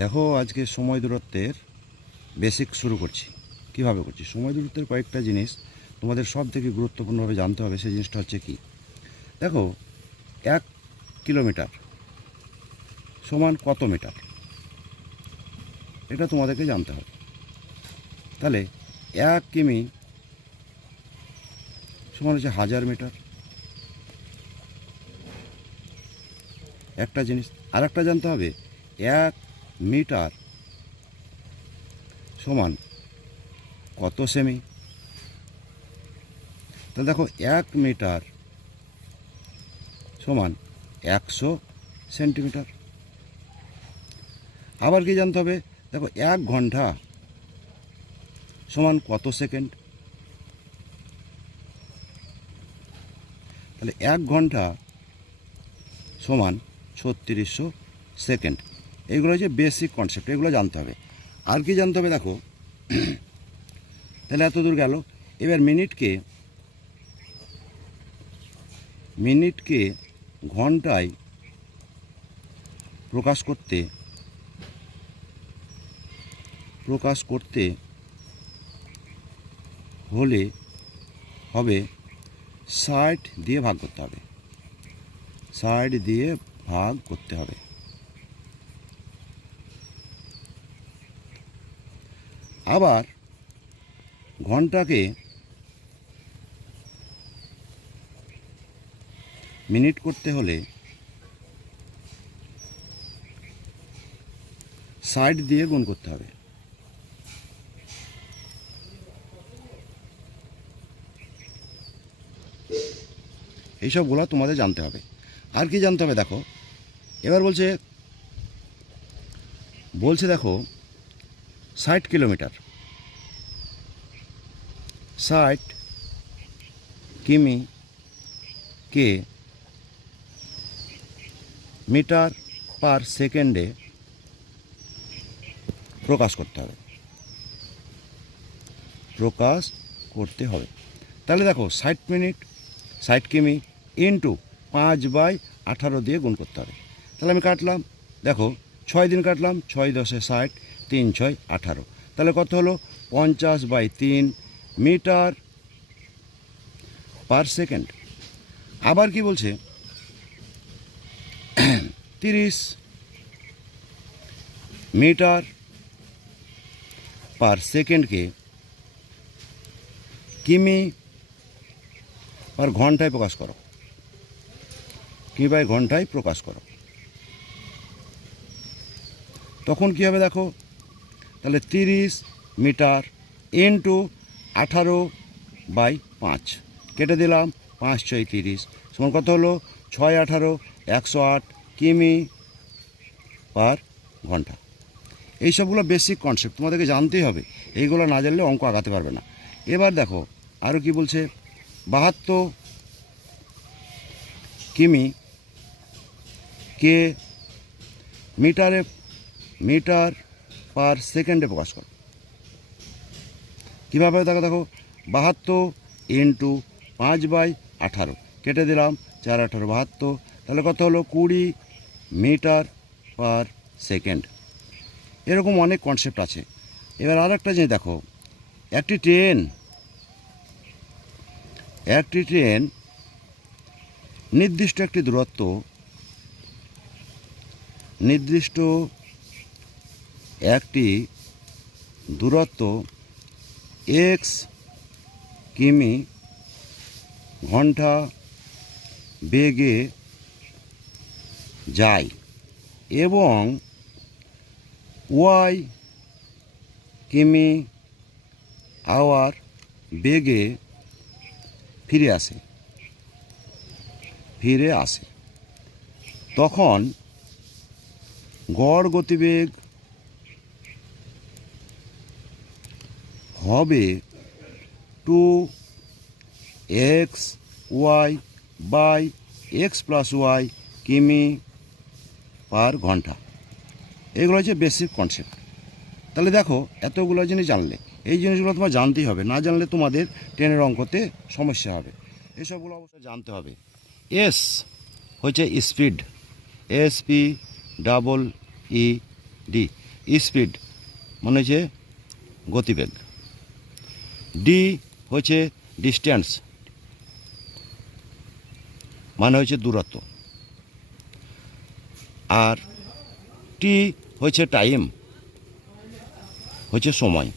দেখো আজকে সময় দূরত্বের বেসিক শুরু করছি। কিভাবে করছি? সময় দূরত্বের কয়েকটা জিনিস তোমাদের সব থেকে গুরুত্বপূর্ণভাবে জানতে হবে। সেই জিনিসটা হচ্ছে কি, দেখো 1 কিলোমিটার সমান কত মিটার, এটা তোমাদেরকে জানতে হবে। তাহলে 1 কিমি সমান হচ্ছে 1000 মিটার, একটা জিনিস। আর একটা জানতে হবে 1 মিটার সমান কত সেমি। তাহলে দেখো 1 মিটার সমান 100 সেন্টিমিটার। আবার কি জানতে হবে, দেখো 1 ঘন্টা সমান কত সেকেন্ড। তাহলে 1 ঘন্টা সমান 3600 সেকেন্ড। এইগুলো হচ্ছে বেসিক কনসেপ্ট, এগুলো জানতে হবে। আর কি জানতে হবে দেখো, তাহলে এত দূর গেল। এবার মিনিটকে ঘন্টায় প্রকাশ করতে হলে হবে 60 দিয়ে ভাগ করতে হবে। 60 দিয়ে ভাগ করতে হবে। আবার ঘন্টাকে মিনিট করতে হলে 60 দিয়ে গুণ করতে হবে। এইসবগুলো তোমাদের জানতে হবে। আর কি জানতে হবে দেখো, এবার বলছে দেখো 60 কিলোমিটার, 60 কিমিকে মিটার পার সেকেন্ডে প্রকাশ করতে হবে। তাহলে দেখো 60 কিমি ইন্টু 5/18 দিয়ে গুণ করতে হবে। তাহলে আমি কাটলাম, দেখো 6 দিন কাটলাম, 6 10 60, 3 6 18। তাহলে কত হলো? 50/3 মিটার পার সেকেন্ড। আবার কি বলছে, 30 মিটার পার সেকেন্ডকে কিমি পার ঘন্টায় প্রকাশ করো। কিমি বাই ঘন্টায় প্রকাশ করো। তখন কি হবে দেখো, তাহলে 30 মিটার ইন্টু 18/5 কেটে দিলাম, 5 6 30 সমান কত হলো? 6 18 108 কিমি পার ঘন্টা। এইসবগুলো বেসিক কনসেপ্ট তোমাদেরকে জানতেই হবে। এইগুলো না জানলে অঙ্ক আগাতে পারবে না। এবার দেখো আরও কি বলছে, 72 কিমি কে মিটার পার সেকেন্ডে প্রকাশ করো। কীভাবে দেখো, 72 ইন্টু 5/18 কেটে দিলাম, 4 18 72। তাহলে কত হলো? 20 মিটার পার সেকেন্ড। এরকম অনেক কনসেপ্ট আছে। এবার আর একটা জিনিস দেখো, একটি ট্রেন নির্দিষ্ট একটি দূরত্ব x কিমি ঘন্টা বেগে যায় এবং y কিমি আওয়ার বেগে ফিরে আসে, তখন গড় গতিবেগ হবে 2xy/x+y কিমি পার ঘন্টা। এগুলো হচ্ছে বেসিক কনসেপ্ট। তাহলে দেখো এতগুলো জিনিস জানলে, এই জিনিসগুলো তোমার জানতেই হবে। না জানলে তোমাদের ট্রেনের অঙ্কতে সমস্যা হবে। এসবগুলো অবশ্যই জানতে হবে। এস হচ্ছে স্পিড, SPEED। স্পিড মানে হচ্ছে গতিবেগ, ডি হচ্ছে ডিস্টেন্স মানে হচ্ছে দূরত্ব, আর টি হচ্ছে টাইম হচ্ছে সময়।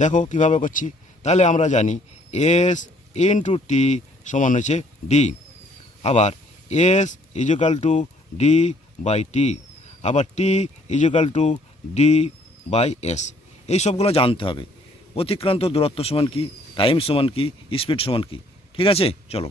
দেখো কিভাবে করছি, তাহলে আমরা জানি এস ইন্টু টি সমান হচ্ছে ডি, আবার S is equal to D by T, আবার T is equal to D by S. এই সবগুলো জানতে হবে। অতিক্রান্ত দূরত্ব সমান কি, টাইম সমান কি, স্পিড সমান কি। ঠিক আছে, চলো।